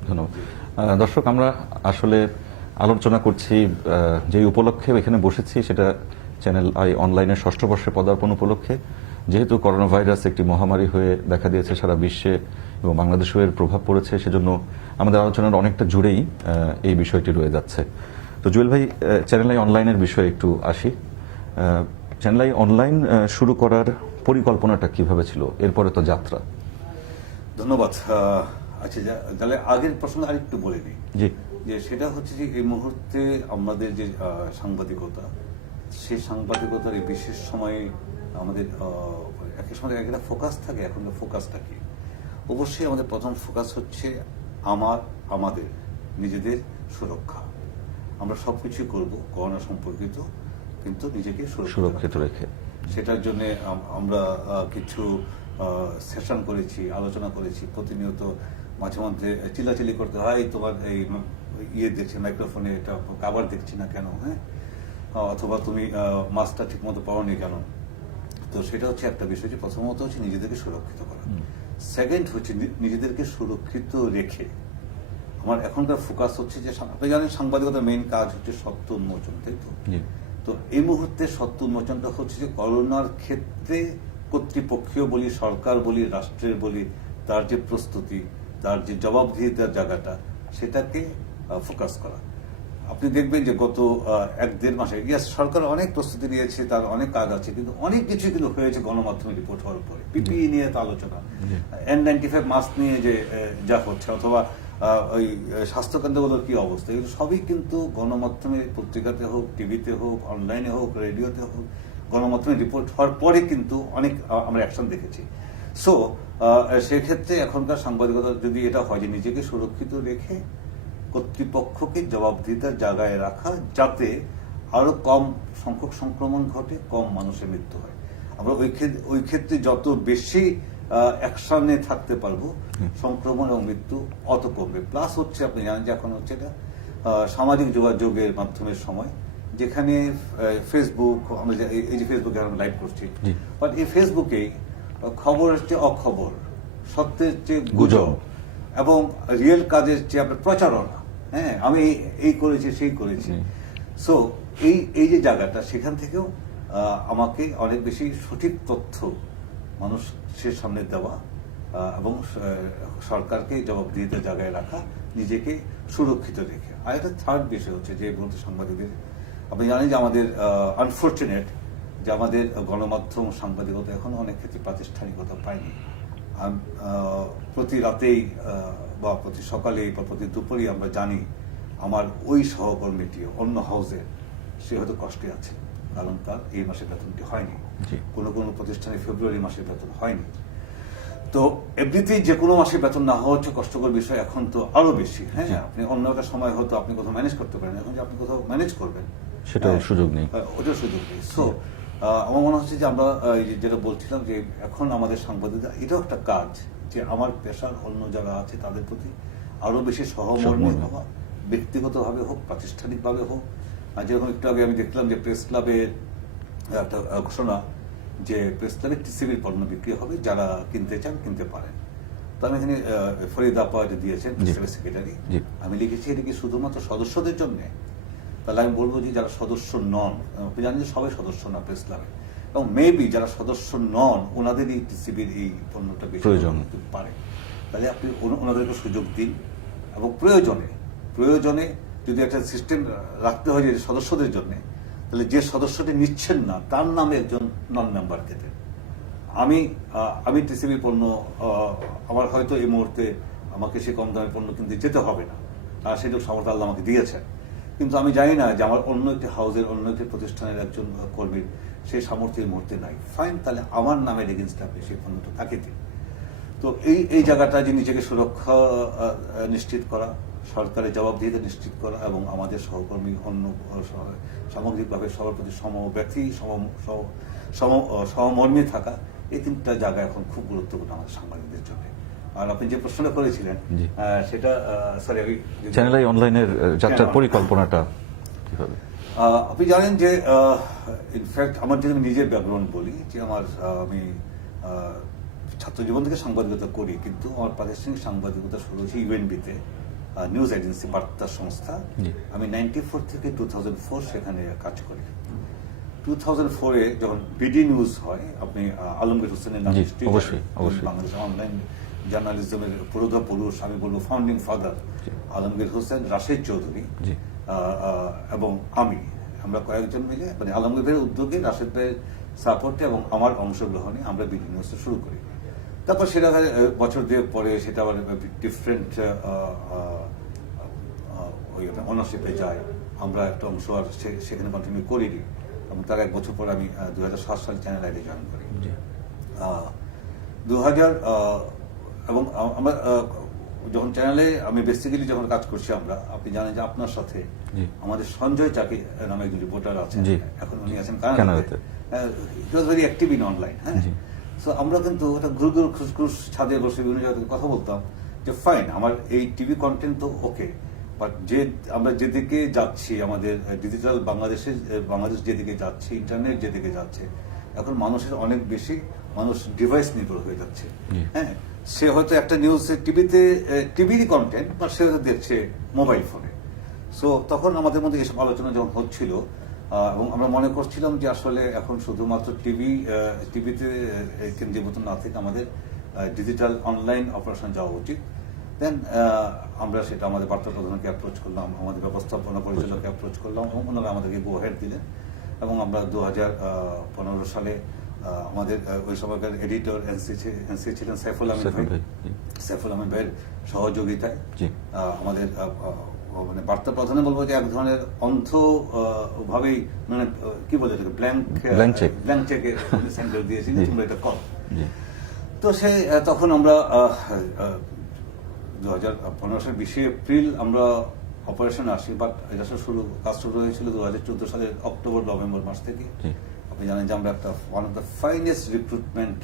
ধন্যবাদ। দর্শক, আমরা আসলে আলোচনা করছি যে উপলক্ষে এখানে বসেছি সেটা চ্যানেল আই অনলাইনের 6ষ্ঠ বর্ষে পদার্পণ উপলক্ষে। যেহেতু করোনা ভাইরাস একটি মহামারী হয়ে দেখা দিয়েছে সারা বিশ্বে এবং বাংলাদেশেও এর প্রভাব পড়েছে, সেজন্য আমাদের আলোচনার অনেকটা জুড়েই এই বিষয়টি রয়ে যাচ্ছে। তো জুয়েল ভাই, চ্যানেল আই অনলাইনের বিষয়ে একটু আসি। চ্যানেল আই অনলাইন শুরু করার পরিকল্পনাটা কিভাবে ছিল, এরপরে তো যাত্রা। ধন্যবাদ। আচ্ছা, তাহলে আগের প্রশ্ন আরেকটু বলে দিই। জি। যে সেটা হচ্ছে যে এই মুহূর্তে আমাদের যে সাংবাদিকতা, সেই সাংবাদিকতার এই বিশেষ সময়ে আমাদের একই সময় একটা ফোকাস থাকে। এখন ফোকাসটা কি? অবশ্যই আমাদের প্রথম ফোকাস হচ্ছে আমাদের নিজেদের সুরক্ষা। আমরা সবকিছু করব করোনা সম্পর্কিত, কিন্তু নিজেকে সুরক্ষিত রেখে। সেটার জন্য আমরা কিছু সেশন করেছি, আলোচনা করেছি। প্রতিনিয়ত মাঝে মধ্যে চিল্লাচিল্লি করতে হয়, তোমার এই ইয়ে দেখছি মাইক্রোফোনে এটা কাভার দেখছি না কেন, হ্যাঁ, অথবা তুমি মাস্কটা ঠিক মতো পাওনি কেন। তো সেটা হচ্ছে একটা বিষয় যে প্রথমত হচ্ছে নিজেদেরকে সুরক্ষিত করা। সেকেন্ড হচ্ছে নিজেদেরকে সুরক্ষিত রেখে আমার এখনকার ফোকাস হচ্ছে যে আপনি জানেন সাংবাদিকতার মেইন কাজ হচ্ছে সত্য উন্মোচন, তাই তো? তো এই মুহূর্তে সত্য উন্মোচনটা হচ্ছে যে করোনার ক্ষেত্রে কর্তৃপক্ষীয় বলি, সরকার বলি, রাষ্ট্রের বলি, তার যে প্রস্তুতি, তার যে জবাবদিহিতার জায়গাটা, সেটাকে ফোকাস করা। আপনি দেখবেন যে গত 1-1.5 মাসে সরকার অনেক প্রস্তুতি নিয়েছে, তার অনেক কাজ আছে, কিন্তু অনেক কিছু কিন্তু হয়েছে গণমাধ্যমে রিপোর্ট হওয়ার পরে। পিপিই নিয়ে তো আলোচনা, N95 মাস্ক নিয়ে যে যা হচ্ছে, অথবা ওই স্বাস্থ্যকেন্দ্রগুলোর কি অবস্থা, এগুলো সবই কিন্তু গণমাধ্যমে, পত্রিকাতে হোক, টিভিতে হোক, অনলাইনে হোক, রেডিওতে হোক, গণমাধ্যমে রিপোর্ট হওয়ার পরে কিন্তু অনেক আমরা অ্যাকশন দেখেছি। সো সেক্ষেত্রে এখনকার সাংবাদিকতা যদি এটা হয় যে নিজেকে সুরক্ষিত রেখে কর্তৃপক্ষকে জবাবদিহিতার জায়গায় রাখা, যাতে আরো কম সংখ্যক সংক্রমণ ঘটে, কম মানুষের মৃত্যু হয়। আমরা ওই ক্ষেত্রে যত বেশি অ্যাকশনে থাকতে পারবো, সংক্রমণ এবং মৃত্যু অত কমবে। প্লাস হচ্ছে, আপনি জানেন যে এখন হচ্ছে এটা সামাজিক যোগাযোগের মাধ্যমের সময়, যেখানে ফেসবুক, আমরা এই যে ফেসবুকে আমরা লাইভ করছি, বাট এই ফেসবুকেই খবরের চেয়ে অখবর, সত্যের চেয়ে গুজব এবং রিয়েল কাজের চেয়ে আপনার প্রচারণা, হ্যাঁ আমি এই করেছি সেই করেছি। সো এই যে জায়গাটা, সেখান থেকেও আমাকে অনেক বেশি সঠিক তথ্য মানুষের সামনে দেওয়া এবং সরকারকে জবাবদিহিতার জায়গায় রাখা, নিজেকে সুরক্ষিত রেখে। আর একটা থার্ড বিষয় হচ্ছে যে বলতে সাংবাদিকদের, আপনি জানেন যে আমাদের আনফর্চুনেট যে আমাদের গণমাধ্যম সাংবাদিকতা এখন অনেক ক্ষেত্রে প্রাতিষ্ঠানিকতা পায়নি। প্রতি রাতেই বা প্রতি সকালেই বা প্রতি দুপুরেই আমরা জানি আমার ওই সহকর্মীটি অন্য হাউসে, সে হয়তো কষ্টে আছে, কারণ তার এই মাসের বেতনটি হয়নি, কোনো কোনো প্রতিষ্ঠানে ফেব্রুয়ারি মাসের বেতন হয়নি। তো এমনিতেই যে কোনো মাসে বেতন না হওয়া হচ্ছে কষ্টকর বিষয়, এখন তো আরো বেশি। হ্যাঁ, আপনি অন্য একটা সময় হয়তো আপনি কোথাও ম্যানেজ করতে পারেন, এখন যে আপনি কোথাও ম্যানেজ করবেন সেটাও সুযোগ নেই, ওটার সুযোগ নেই। সো আমার মনে হচ্ছে যে আমরা যেটা বলছিলাম যে এখন আমাদের সাংবাদিকরা, এটাও একটা কাজ যে আমার পেশার অন্য যারা আছে তাদের প্রতি আরো বেশি সহমর্মী হওয়া, ব্যক্তিগতভাবে হোক, প্রাতিষ্ঠানিকভাবে হোক। আর যেরকম একটু আগে আমি দেখলাম যে প্রেস ক্লাবের একটা ঘোষণা যে প্রেস ক্লাবে টিসিবির পণ্য বিক্রি হবে, যারা কিনতে চান কিনতে পারেন। তো আমি এখানে ফরিদ আপা দিয়েছেন, সেক্রেটারি, আমি লিখেছি এটা কি শুধুমাত্র সদস্যদের জন্য? তাহলে আমি বলবো যে যারা সদস্য নন, আপনি জানেন যে সবাই সদস্য না প্রেস ক্লাবে, এবং মেবি যারা সদস্য নন ওনাদের এই টিসিবির এই পণ্যটা বেশি প্রয়োজন পারে, তাহলে আপনি ওনাদেরকে সুযোগ দিন। এবং প্রয়োজনে যদি একটা সিস্টেম রাখতে হয় যে সদস্যদের জন্য, তাহলে যে সদস্যটি নিচ্ছেন না তার নামে একজন নন মেম্বার দেবেন। আমি টিসিবি পণ্য, আমার হয়তো এই মুহূর্তে আমাকে সে কম দামের পণ্য কিনতে যেতে হবে না, আর সেটা সামর্থ্য আল্লাহ আমাকে দিয়েছেন, কিন্তু আমি জানি না যে আমার অন্য একটি হাউসের, অন্য একটি প্রতিষ্ঠানের একজন কর্মীর সেই সামর্থ্য এই মুহূর্তে নাই। ফাইন, তাহলে আমার নামের এগেন্স্টে আপনি সেই পণ্যটা তাকে দিন। তো এই জায়গাটা যে নিজেকে সুরক্ষা নিশ্চিত করা, সরকারের জবাবদিহিতা নিশ্চিত করা এবং আমাদের সহকর্মী অন্য সামগ্রিকভাবে সবার প্রতি সমব্যথী, সমমর্মী থাকা, এই তিনটা জায়গা এখন খুব গুরুত্বপূর্ণ আমাদের সাংবাদিকদের জন্য। আর আপনি যে প্রশ্নটা করেছিলেন সেটা, সরি, চ্যানেল আই অনলাইনের যাত্রার পরিকল্পনাটা কিভাবে? আপনি জানেন যে ইনফ্যাক্ট আমার যদি নিজের ব্যাকগ্রাউন্ড বলি, যে আমি ছাত্র জীবন থেকে সাংবাদিকতা করি, কিন্তু আমার প্রাতিষ্ঠানিক সাংবাদিকতা শুরু হয়েছে ইউএনবিতে, নিউজ এজেন্সি, বার্তা সংস্থা। আমি 94 থেকে 2004 সেখানে কাজ করি। 2004-এ যখন বিডি নিউজ হয়, আপনি আলমগীর হোসেনের নাম বাংলাদেশের অনলাইন জার্নালিজমের পুরোধা পুরুষ, আমি বলবো ফাউন্ডিং ফাদার আলমগীর হোসেন, রাশেদ চৌধুরী এবং আমরা কয়েকজন মিলে, মানে আলমগীর ভাইয়ের উদ্যোগে, রাশেদ ভাইয়ের সাপোর্টে এবং আমার অংশগ্রহণে আমরা বিডি নিউজটা শুরু করি। তারপর সেটা বছর দুয়েক পরে সেটা আবার ডিফারেন্ট ওই অনারশিপে যায়, আমরা একটা অংশ আর সেখানে কন্টিনিউ করিনি, এবং তার 1 বছর পর আমি 2007 সালে চ্যানেল আইডি জয়েন করি। 2000 এবং আমরা যখন চ্যানেলে আমি বেসিক্যালি যখন কাজ করছি, আপনি জানেন যে আপনার সাথে আমাদের সঞ্জয় চাকি নামে একজন রিপোর্টার আছেন, এখন উনি আছেন কানাডাতে, he was very active in online. হ্যাঁ, সো আমরা কিন্তু ওটা ঘুরঘুর খুসখুস ছাদে বসে বিভিন্ন জায়গায় কথা বলতাম যে ফাইন, আমার এই টিভি কন্টেন্ট তো ওকে, বাট আমরা যেদিকে যাচ্ছি, আমাদের ডিজিটাল বাংলাদেশ যেদিকে যাচ্ছে, ইন্টারনেট যেদিকে যাচ্ছে, এখন মানুষের অনেক বেশি মানুষ ডিভাইস নির্ভর হয়ে যাচ্ছে। হ্যাঁ, সে হয়তো একটা নিউজ টিভির কন্টেন্ট, বা সে হয়তো দেখছে মোবাইল ফোনে। সো তখন আমাদের মধ্যে এসব আলোচনা যখন হচ্ছিল, এবং আমরা মনে করছিলাম যে আসলে এখন শুধুমাত্র টিভিতে কেন্দ্রীভূত না থেকে আমাদের ডিজিটাল অনলাইন অপারেশন যাওয়া উচিত। দেন আমরা সেটা আমাদের বার্তা প্রধানকে অ্যাপ্রোচ করলাম, আমাদের ব্যবস্থাপনা পরিচালককে অ্যাপ্রোচ করলাম, এবং ওনারা আমাদেরকে গো হেড দিলেন, এবং আমরা 2015 সালে আমাদের ওই সময়কার এডিটর এনসি ছিলেন সাইফুল আহমেদ ভাই, সাইফুল আহমেদ ভাইয়ের সহযোগিতায় আমাদের মানে বার্তা প্রধানে বলবো যে এক ধরনের অন্ধ ভাবেই মানে কি বলে এটাকে ব্ল্যাঙ্ক চেকে সেন্টার দিয়েছি যে তোমরা এটা কর। তো সে তখন আমরা 2015 সালের 20 এপ্রিল আমরা অপারেশন আসি, বাট এটা কাজ শুরু হয়েছিল 2014 সালের অক্টোবর নভেম্বর মাস থেকে। আপনি জানেন যে আমরা একটা one of the finest recruitment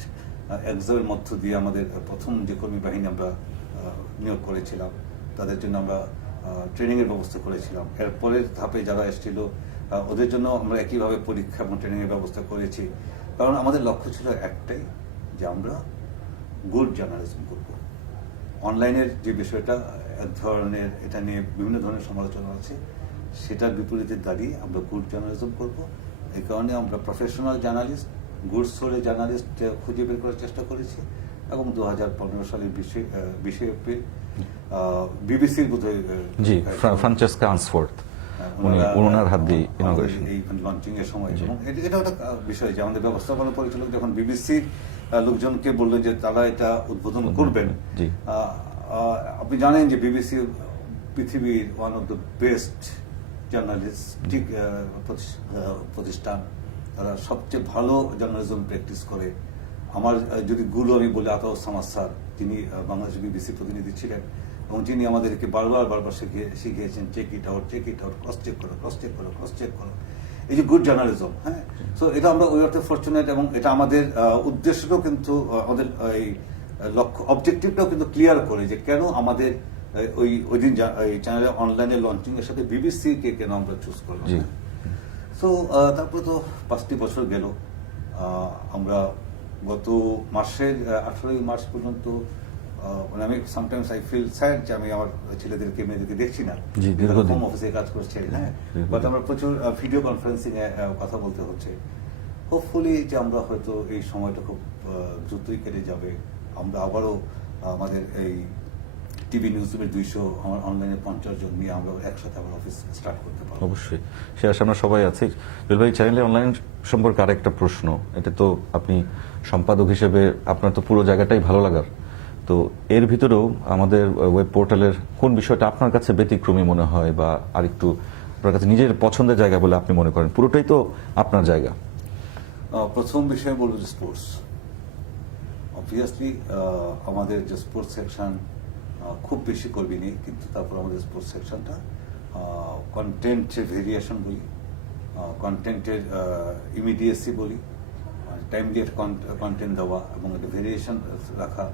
এক্সামের মধ্য দিয়ে আমাদের প্রথম যে কর্মী বাহিনী আমরা নিয়োগ করেছিলাম, তাদের জন্য আমরা ট্রেনিং এর ব্যবস্থা করেছিলাম। এর পরের ধাপে যারা এসেছিল ওদের জন্য আমরা একইভাবে পরীক্ষা এবং ট্রেনিং এর ব্যবস্থা করেছি, কারণ আমাদের লক্ষ্য ছিল একটাই, যে আমরা গুড জার্নালিজম করব। অনলাইনের যে বিষয়টা এক ধরনের, এটা নিয়ে বিভিন্ন ধরনের সমালোচনা আছে, সেটার বিপরীতে দাঁড়িয়ে আমরা গুড জার্নালিজম করব। এই কারণে আমরা প্রফেশনাল জার্নালিস্ট, গুড সোলের জার্নালিস্ট খুঁজে বের করার চেষ্টা করেছি এবং 2015 সালের 20 এপ্রিল বিবিসির বোধহয় ফ্রান্সেসকা আনসফোর্থ ওনার হাত দিয়ে ইনঅগ্রেশন এই লঞ্চিং এর সময়। এবং এটা একটা বিষয় যে আমাদের ব্যবস্থাপনা পরিচালক যখন বিবিসির লোকজনকে বললেন যে তারা এটা উদ্বোধন করবেন, আপনি জানেন যে বিবিসি পৃথিবীর one of the best journalistic প্রতিষ্ঠান, তারা সবচেয়ে ভালো জার্নালিজম প্র্যাকটিস করে। আমার যদি গুরু আমি বলি আতাউর সামাদ স্যার, যিনি বাংলাদেশ বিবিসি প্রতিনিধি ছিলেন এবং যিনি আমাদেরকে বারবার শিখিয়েছেন check it out, cross check করো, এই যে গুড জার্নালিজম। হ্যাঁ, তো এটা আমরা ওই অর্থে ফরচুনেট, এবং এটা আমাদের উদ্দেশ্যটাও কিন্তু আমাদের এই লক্ষ্য অবজেক্টিভটাও কিন্তু ক্লিয়ার করে যে কেন আমাদের ওই দিন চ্যানেলে অনলাইনে লঞ্চিং এর সাথে বিবিসি কে কেন আমরা চুজ করলাম। তো তারপরে তো 5টি বছর গেল। আমরা গত মাসের 18 মার্চ পর্যন্ত, মানে আমি সামটাইমস আই ফিল স্যাড যে আমি আমার ছেলেদেরকে মেয়েদেরকে দেখছি না, হোম অফিসে কাজ করছে। হ্যাঁ, বাট আমরা প্রচুর ভিডিও কনফারেন্সিং এ কথা বলতে হচ্ছে। হোপফুলি যে আমরা হয়তো এই সময়টা খুব দ্রুতই কেটে যাবে, আমরা আবারও আমাদের এই টিভি নিউজরুমের 200, আমার অনলাইনে 50 জন নিয়ে আমরা একসাথে আবার অফিস স্টার্ট করতে পারবো। অবশ্যই, সে আশা আমরা সবাই আছি। জুয়েল ভাই, চ্যানেলে অনলাইন সম্পর্কে আরেকটা প্রশ্ন, এটা তো আপনি সম্পাদক হিসেবে আপনার তো পুরো জায়গাটাই ভালো লাগার, তো এর ভিতরেও আমাদের ওয়েব পোর্টালের কোন বিষয়টা আপনার কাছে ব্যতিক্রমী মনে হয় বা আরেকটু আপনার কাছে নিজের পছন্দের জায়গা বলে আপনি মনে করেন? পুরোটাই তো আপনার জায়গা। প্রথম বিষয় বলবো যে স্পোর্টস। অবভিয়াসলি আমাদের যে স্পোর্টস সেকশন খুব বেশি কর্মী নেই, কিন্তু তারপর আমাদের স্পোর্টস সেকশনটা কন্টেন্টের ভেরিয়েশন বলি, কন্টেন্টের ইমিডিয়েসি বলি, টাইমলি কন্টেন্ট দেওয়া এবং একটা ভেরিয়েশন রাখা,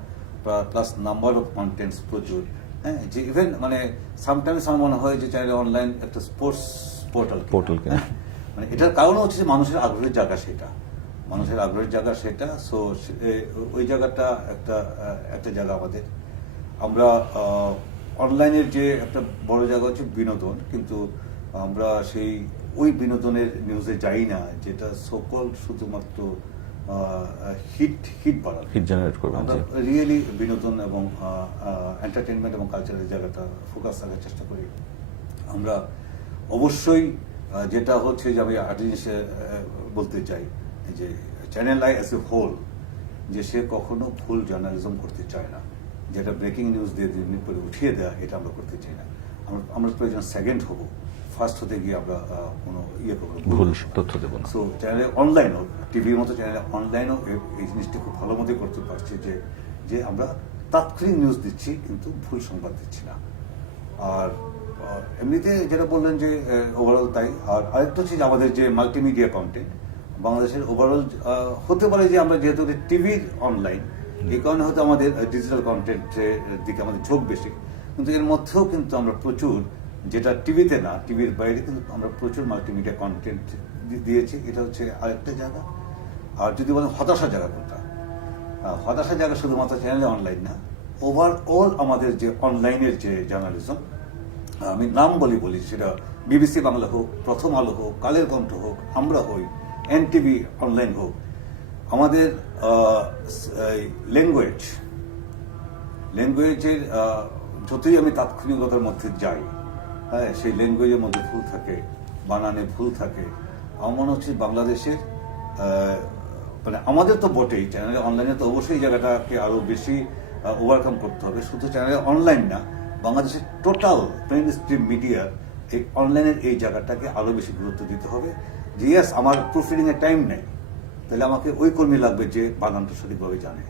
প্লাস নাম্বার অফ কন্টেন্টস প্রচুর। হ্যাঁ, যে ইভেন মানে সামটাইমস আমার মনে হয় যে চাইলে অনলাইন একটা স্পোর্টস পোর্টাল, মানে এটার কারণ হচ্ছে যে মানুষের আগ্রহের জায়গা সেটা। সো ওই জায়গাটা একটা জায়গা আমাদের। আমরা অনলাইনের যে একটা বড় জায়গা হচ্ছে বিনোদন, কিন্তু আমরা ওই বিনোদনের নিউজে যাই না যেটা সকল শুধুমাত্র হিট বাড়াবে, হিট জেনারেট করবে। আমরা রিয়েলি বিনোদন এবং এন্টারটেইনমেন্ট এবং কালচারের জায়গাটা ফোকাস রাখার চেষ্টা করি। আমরা অবশ্যই যেটা হচ্ছে যে আমি একটা জিনিস বলতে চাই যে channel I as a whole, যে সে কখনো ভুল জার্নালিজম করতে চায় না, যেটা ব্রেকিং নিউজ দিয়ে 2 মিনিট পরে উঠিয়ে দেওয়া, এটা আমরা করতে চাই না। আমরা প্রয়োজন সেকেন্ড হব, ফার্স্ট হতে গিয়ে আমরা কোনো করবো, ভুল তথ্য দেবো না। সো চ্যানেলে অনলাইনও, টিভির মতো চ্যানেলে অনলাইনও এই জিনিসটা খুব ভালো মতোই করতে পারছি যে আমরা তাৎক্ষণিক নিউজ দিচ্ছি কিন্তু ভুল সংবাদ দিচ্ছি না। আর এমনিতে যেটা বললেন যে ওভারঅল তাই। আর আরেকটা হচ্ছে যে আমাদের যে মাল্টিমিডিয়া কন্টেন্ট বাংলাদেশের ওভারঅল হতে পারে যে আমরা যেহেতু টিভির অনলাইন, এই কারণে হয়তো আমাদের ডিজিটাল কন্টেন্টের দিকে আমাদের ঝোঁক বেশি, কিন্তু এর মধ্যেও কিন্তু আমরা প্রচুর, যেটা টিভিতে না, টিভির বাইরে কিন্তু আমরা প্রচুর মাল্টিমিডিয়া কন্টেন্ট দিয়েছি। এটা হচ্ছে আরেকটা জায়গা। আর যদি বলেন হতাশা জায়গা কোনটা, হতাশা জায়গা শুধুমাত্র চ্যানেলে অনলাইন না, ওভারঅল আমাদের যে অনলাইনের যে জার্নালিজম, আমি নাম বলি সেটা বিবিসি বাংলা হোক, প্রথম আলো হোক, কালের কণ্ঠ হোক, আমরা হই, এনটিভি অনলাইন হোক, আমাদের ল্যাঙ্গুয়েজের যতই আমি তাৎক্ষণিকতার মধ্যে যাই, হ্যাঁ, সেই ল্যাঙ্গুয়েজের মধ্যে ভুল থাকে, বানানে ভুল থাকে। আমার মনে হচ্ছে বাংলাদেশের মানে আমাদের তো বটেই, চ্যানেলে অনলাইনে তো অবশ্যই জায়গাটাকে আরো বেশি ওভারকাম করতে হবে। শুধু চ্যানেলে অনলাইন না, বাংলাদেশের টোটাল প্রিন্ট স্ট্রিম মিডিয়ার এই অনলাইনের এই জায়গাটাকে আরো বেশি গুরুত্ব দিতে হবে। যে ইয়াস, আমার প্রুফ রিডিং এর টাইম নেই, তাহলে আমাকে ওই কর্মী লাগবে যে বানানটা সঠিকভাবে জানে।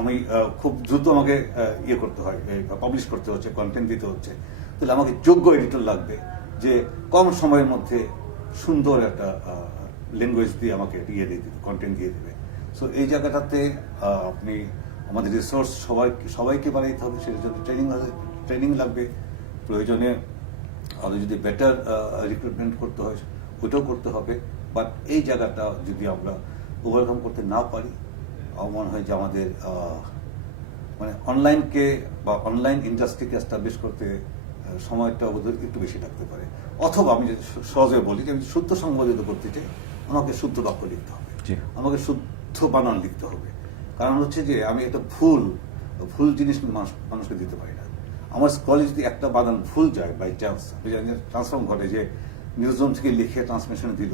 আমি খুব দ্রুত আমাকে ইয়ে করতে হয়, পাবলিশ করতে হচ্ছে, কন্টেন্ট দিতে হচ্ছে, তাহলে আমাকে যোগ্য এডিটর লাগবে যে কম সময়ের মধ্যে সুন্দর একটা ল্যাঙ্গুয়েজ দিয়ে আমাকে দিয়ে দেবে, কন্টেন্ট দিয়ে দেবে। সো এই জায়গাটাতে আপনি আমাদের রিসোর্স সবাইকে বাড়াইতে হবে, সেটার জন্য ট্রেনিং লাগবে। প্রয়োজনে আরো যদি বেটার রিক্রুটমেন্ট করতে হয় ওইটাও করতে হবে। বাট এই জায়গাটা যদি আমরা ওভারকাম করতে না পারি, আমার মনে হয় যে আমাদের মানে অনলাইনকে বা অনলাইন ইন্ডাস্ট্রিকে এস্টাবলিশ করতে সময়টা একটু বেশি লাগতে পারে। অথবা আমি যদি সহজে বলি যে আমি শুদ্ধ সংবাদিত করতে চাই, আমাকে শুদ্ধ বাক্য লিখতে হবে, আমাকে শুদ্ধ বানান লিখতে হবে। কারণ হচ্ছে যে আমি একটা ভুল জিনিস মানুষকে দিতে পারি না। আমার স্কলে যদি একটা বানান ভুল যায় বাই চান্স, ট্রান্সফর্ম ঘটে, যে নিউজ রুম থেকে লিখে ট্রান্সমিশন দিল,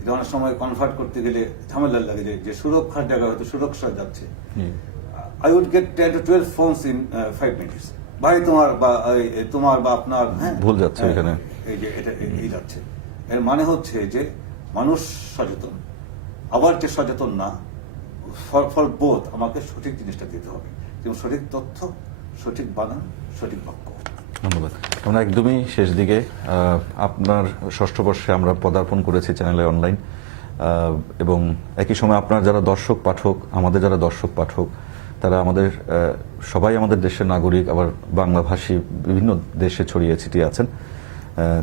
এটা অনেক সময় কনভার্ট করতে গেলে ঝামেলা লাগে, যে সুরক্ষার জায়গায় হয়তো সুরক্ষা যাচ্ছে, I would get 10 to 12 phones in 5 minutes. ভাই তোমার বা আপনার ভুল যাচ্ছে এখানে, এই যে এটা এই যাচ্ছে। এর মানে হচ্ছে যে মানুষ সচেতন, আবার যে সচেতন না, ফর বোথ আমাকে সঠিক জিনিসটা দিতে হবে, যেমন সঠিক তথ্য, সঠিক বানান, সঠিক বাক্য। ধন্যবাদ। আমরা একদমই শেষ দিকে, আপনার ষষ্ঠ বর্ষে আমরা পদার্পণ করেছি চ্যানেলে অনলাইন, এবং একই সময় আপনার যারা দর্শক পাঠক, আমাদের যারা দর্শক পাঠক, তারা সবাই আমাদের দেশের নাগরিক, আবার বাংলাভাষী বিভিন্ন দেশে ছড়িয়ে ছিটিয়ে আছেন।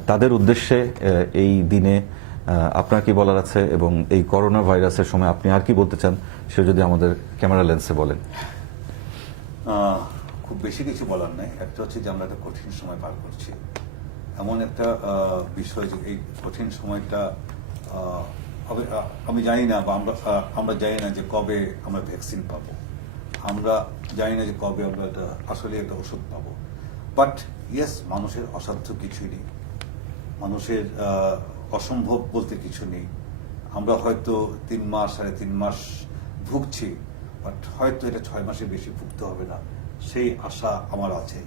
তাদের উদ্দেশ্যে এই দিনে আপনার কি বলার আছে, এবং এই করোনা ভাইরাসের সময় আপনি আর কি বলতে চান, সে যদি আমাদের ক্যামেরা লেন্সে বলেন। খুব বেশি কিছু বলার নাই। একটা হচ্ছে যে আমরা একটা কঠিন সময় পার করছি, এমন একটা বিষয় যে এই কঠিন সময়টা আমি জানি না, বা আমরা জানি না যে কবে আমরা ভ্যাকসিন পাবো, আমরা জানি না যে কবে আমরা আসলে একটা ওষুধ পাবো। বাট ইয়েস, মানুষের অসাধ্য কিছুই নেই, মানুষের অসম্ভব বলতে কিছু নেই। আমরা হয়তো 3 মাস 3.5 মাস ভুগছি, বাট হয়তো এটা 6 মাসের বেশি ভুগতে হবে না, সেই আশা আমার আছে।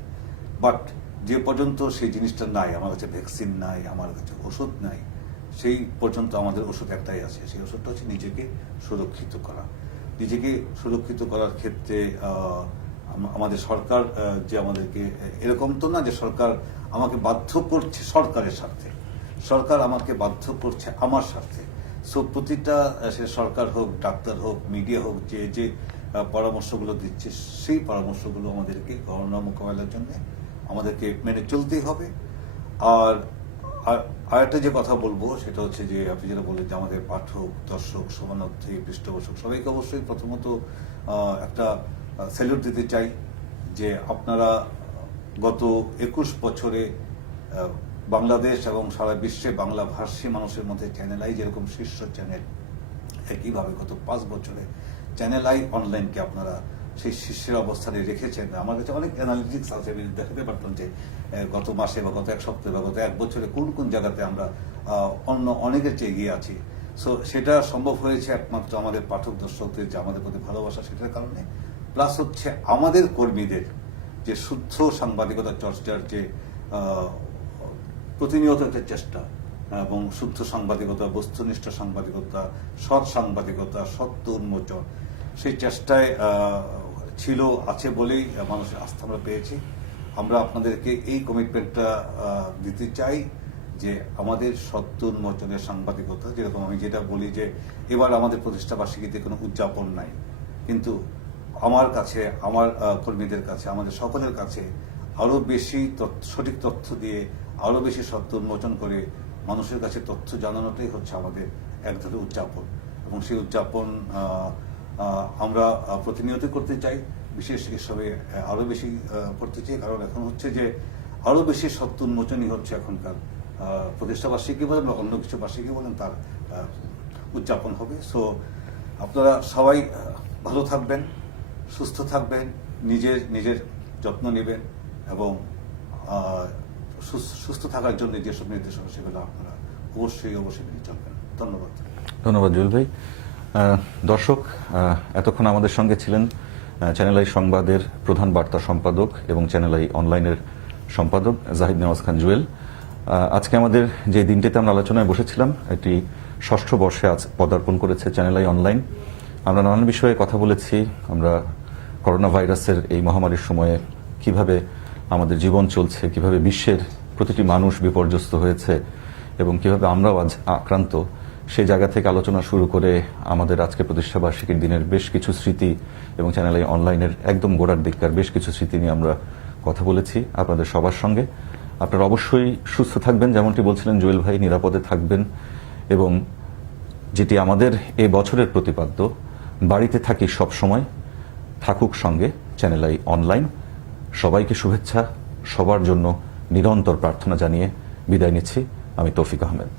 বাট যে পর্যন্ত সেই জিনিসটা নাই, আমার কাছে ভ্যাকসিন নাই, আমার কাছে ওষুধ নাই, সেই পর্যন্ত আমাদের ওষুধ একটাই আছে, সেই ওষুধটা হচ্ছে নিজেকে সুরক্ষিত করা। নিজেকে সুরক্ষিত করার ক্ষেত্রে আমাদের সরকার যে আমাদেরকে, এরকম তো না যে সরকার আমাকে বাধ্য করছে সরকারের স্বার্থে, সরকার আমাকে বাধ্য করছে আমার স্বার্থে। সো প্রতিটা, সে সরকার হোক, ডাক্তার হোক, মিডিয়া হোক, যে পরামর্শগুলো দিচ্ছে, সেই পরামর্শগুলো আমাদেরকে করোনা মোকাবেলার জন্য আমাদেরকে মেনে চলতেই হবে। আর আরেকটা যে কথা বলবো সেটা হচ্ছে যে আপনি যেটা বললেন যে আমাদের পাঠক, দর্শক, শরণার্থী, পৃষ্ঠপোষক সবাইকে অবশ্যই প্রথমত একটা স্যালুট দিতে চাই যে আপনারা গত 21 বছরে বাংলাদেশ এবং সারা বিশ্বে বাংলা ভাষী মানুষের মধ্যে চ্যানেল আই যেরকম শীর্ষ চ্যানেল, একইভাবে গত 5 বছরে চ্যানেল আই অনলাইনকে আপনারা সেই শীর্ষের অবস্থানে রেখেছেন। আমার কাছে অনেক অ্যানালিটিক্স আছে, আমি দেখাতে পারতাম যে গত মাসে বা গত 1 সপ্তাহে বা গত 1 বছরে কোন কোন জায়গাতে আমরা অন্য অনেকের চেয়ে এগিয়ে আছি। সো সেটা সম্ভব হয়েছে একমাত্র আমাদের পাঠক দর্শকদের যে আমাদের প্রতি ভালোবাসা, সেটার কারণে। প্লাস হচ্ছে আমাদের কর্মীদের যে শুদ্ধ সাংবাদিকতা চর্চার যে প্রতিনিয়ত একটা চেষ্টা, এবং শুদ্ধ সাংবাদিকতা, বস্তুনিষ্ঠ সাংবাদিকতা, সৎ সাংবাদিকতা, সত্য উন্মোচন, সেই চেষ্টায় ছিল, আছে বলেই মানুষের আস্থা আমরা পেয়েছি। আমরা আপনাদেরকে এই কমিটমেন্টটা দিতে চাই যে আমাদের সত্য উন্মোচনের সাংবাদিকতা, যেরকম আমি যেটা বলি যে এবার আমাদের প্রতিষ্ঠাবার্ষিকীতে কোনো উদযাপন নাই, কিন্তু আমার কাছে, আমার কর্মীদের কাছে, আমাদের সকলের কাছে আরো বেশি সঠিক তথ্য দিয়ে, আরো বেশি সত্য উন্মোচন করে মানুষের কাছে তথ্য জানানোটাই হচ্ছে আমাদের এক ধরনের উদযাপন। এবং সেই উদযাপন আমরা প্রতিনিয়ত করতে চাই, বিশেষ এসবে আরো বেশি করতে চাই। কারণ এখন হচ্ছে যে আরো বেশি সত্য উন্মোচনই হচ্ছে এখনকার প্রতিষ্ঠাবার্ষিকী বলেন বা অন্য কিছু বার্ষিকী বলেন, তার উদযাপন হবে। সো আপনারা সবাই ভালো থাকবেন, সুস্থ থাকবেন, নিজের যত্ন নেবেন, এবং সুস্থ থাকার জন্য যেসব নির্দেশনা সেগুলো আপনারা অবশ্যই মেনে চলবেন। ধন্যবাদ। ধন্যবাদ জুয়েল ভাই। দর্শক, এতক্ষণ আমাদের সঙ্গে ছিলেন চ্যানেল আই সংবাদের প্রধান বার্তা সম্পাদক এবং চ্যানেল আই অনলাইনের সম্পাদক জাহিদ নেওয়াজ খান জুয়েল। আজকে আমাদের যে দিনটিতে আমরা আলোচনায় বসেছিলাম, এটি 6ষ্ঠ বর্ষে আজ পদার্পণ করেছে চ্যানেল আই অনলাইন। আমরা নানান বিষয়ে কথা বলেছি। আমরা করোনা ভাইরাসের এই মহামারীর সময়ে কিভাবে আমাদের জীবন চলছে, কিভাবে বিশ্বের প্রতিটি মানুষ বিপর্যস্ত হয়েছে এবং কিভাবে আমরাও আজ আক্রান্ত, সেই জায়গা থেকে আলোচনা শুরু করে আমাদের আজকে প্রতিষ্ঠাবার্ষিকীর দিনের বেশ কিছু স্মৃতি এবং চ্যানেল আই অনলাইনের একদম গোড়ার দিককার বেশ কিছু স্মৃতি নিয়ে আমরা কথা বলেছি আপনাদের সবার সঙ্গে। আপনারা অবশ্যই সুস্থ থাকবেন, যেমনটি বলছিলেন জুয়েল ভাই, নিরাপদে থাকবেন এবং যেটি আমাদের এই বছরের প্রতিপাদ্য, বাড়িতে থাকি সব সময়, থাকুক সঙ্গে চ্যানেল আই অনলাইন। সবাইকে শুভেচ্ছা, সবার জন্য নিরন্তর প্রার্থনা জানিয়ে বিদায় নিচ্ছি। আমি তৌফিক আহমেদ।